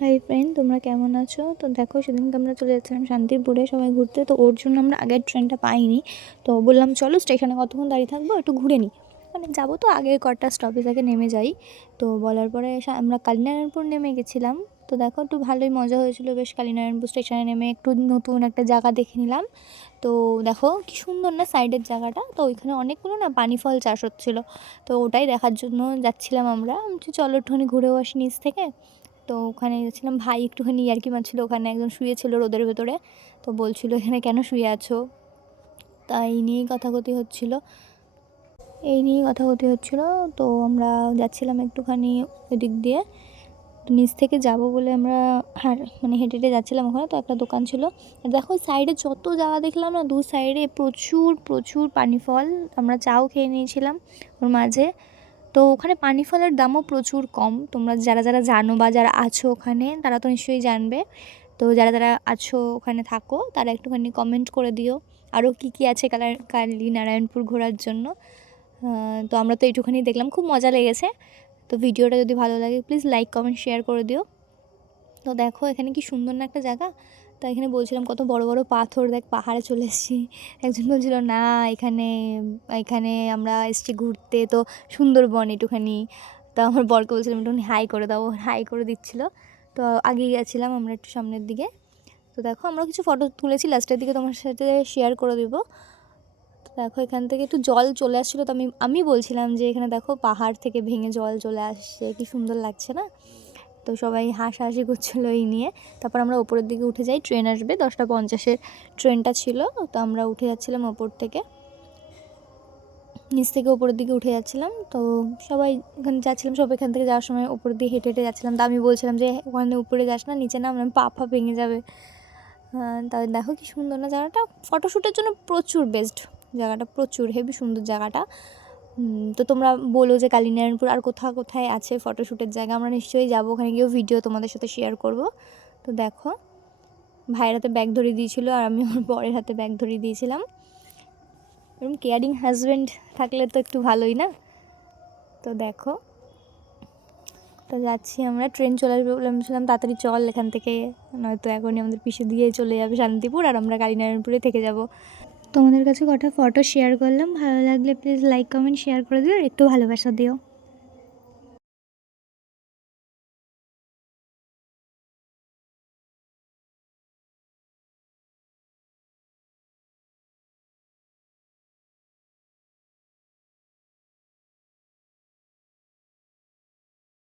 Hi friend, তোমরা কেমন আছো? তো দেখো, সেদিনকে আমরা চলে যাচ্ছিলাম শান্তিপুরে সবাই ঘুরতে। তো ওর জন্য আমরা আগের ট্রেনটা পাইনি। তো বললাম চলো স্টেশনে কতক্ষণ দাঁড়িয়ে থাকবো, একটু ঘুরে নিই, মানে যাবো তো আগের কটা স্টপেজ আগে নেমে যাই। তো বলার পরে আমরা কালীনারায়ণপুর নেমে গেছিলাম। তো দেখো, একটু ভালোই মজা হয়েছিল বেশ। কালীনারায়ণপুর স্টেশনে নেমে একটু নতুন একটা জায়গা দেখে নিলাম। তো দেখো কি সুন্দর না সাইডের জায়গাটা। তো ওইখানে অনেকগুলো না পানি ফল চাষ হচ্ছিলো। তো ওটাই দেখার জন্য যাচ্ছিলাম আমরা। চলো একটুখানি ঘুরেও আসি নিচ থেকে। তো ওখানে গেছিলাম, ভাই একটুখানি ইয়ার্কি মারছিল, ওখানে একজন শুয়েছিল রোদের ভেতরে। তো বলছিল এখানে কেন শুয়ে আছো, তাই এই নিয়েই কথাগতি হচ্ছিলো। তো আমরা যাচ্ছিলাম একটুখানি ওদিক দিয়ে। তো নিচ থেকে যাব বলে আমরা মানে হেঁটে হেঁটে যাচ্ছিলাম ওখানে। তো একটা দোকান ছিল, আর দেখো সাইডে যত জায়গা দেখলাম না, দু সাইডে প্রচুর প্রচুর পানি ফল। আমরা চাও খেয়ে নিয়েছিলাম ওর মাঝে। তো ওখানে পানি ফলের দামও প্রচুর কম। তোমরা যারা যারা জানো বা যারা আছো ওখানে, তারা তো নিশ্চয়ই জানবে। তো যারা যারা আছো ওখানে থাকো, তারা একটুখানি কমেন্ট করে দিও আরও কী কী আছে কালীনারায়ণপুর ঘোরার জন্য। তো আমরা তো এইটুখানি দেখলাম, খুব মজা লেগেছে। তো ভিডিওটা যদি ভালো লাগে প্লিজ লাইক কমেন্ট শেয়ার করে দিও। তো দেখো এখানে কি সুন্দর না একটা জায়গা। তো এখানে বলছিলাম কত বড় বড় পাথর, দেখ পাহাড়ে চলে এসেছি। একজন বলছিল না, এখানে এখানে আমরা এসেছি ঘুরতে, তো সুন্দরবন একটুখানি। তো আমার বরকে বলছিলাম একটুখানি হাই করে দাও, হাই করে দিচ্ছিলো। তো আগে গেছিলাম আমরা একটু সামনের দিকে। তো দেখো আমরা কিছু ফটো তুলেছি, লাস্টের দিকে তোমার সাথে শেয়ার করে দেবো। তো দেখো এখান থেকে একটু জল চলে আসছিলো। তো আমি বলছিলাম যে এখানে দেখো পাহাড় থেকে ভেঙে জল চলে আসছে, কি সুন্দর লাগছে না। তো সবাই হাসাহাসি করছিলো এই নিয়ে। তারপর আমরা ওপরের দিকে উঠে যাই, ট্রেন আসবে 10টা 50-এর ট্রেনটা ছিল। তো আমরা উঠে যাচ্ছিলাম ওপর থেকে, নিচ থেকে ওপরের দিকে উঠে যাচ্ছিলাম। তো সবাই এখানে যাচ্ছিলাম, সব এখান থেকে যাওয়ার সময় ওপর দিয়ে হেঁটে হেঁটে যাচ্ছিলাম। তো আমি বলছিলাম যে ওখানে উপরে যাস না, নিচে নাম, পা পা ভেঙে যাবে। তবে দেখো কি সুন্দর না জায়গাটা, ফটোশ্যুটের জন্য প্রচুর বেস্ট জায়গাটা, প্রচুর হেভি সুন্দর জায়গাটা। তো তোমরা বলো যে কালীনারায়ণপুর আর কোথায় আছে ফটোশ্যুটের জায়গা, আমরা নিশ্চয়ই যাবো ওখানে, গিয়েও ভিডিও তোমাদের সাথে শেয়ার করব। তো দেখো ভাইয়ের হাতে ব্যাগ ধরিয়ে দিয়েছিলো, আর আমি আমার বরের হাতে ব্যাগ ধরিয়ে দিয়েছিলাম। এরকম কেয়ারিং হাজব্যান্ড থাকলে তো একটু ভালোই না। তো দেখো, তো যাচ্ছি আমরা, ট্রেন চলে আসবে বলে আমি বলছিলাম তাড়াতাড়ি চল এখান থেকে, নয়তো এখনই আমাদের পিছু দিয়ে চলে যাবে শান্তিপুর, আর আমরা কালীনারায়ণপুরে থেকে যাব। তোমাদের কাছে কটা ফটো শেয়ার করলাম, ভালো লাগলে প্লিজ লাইক কমেন্ট শেয়ার করে দিও, আর একটু ভালোবাসা দিও।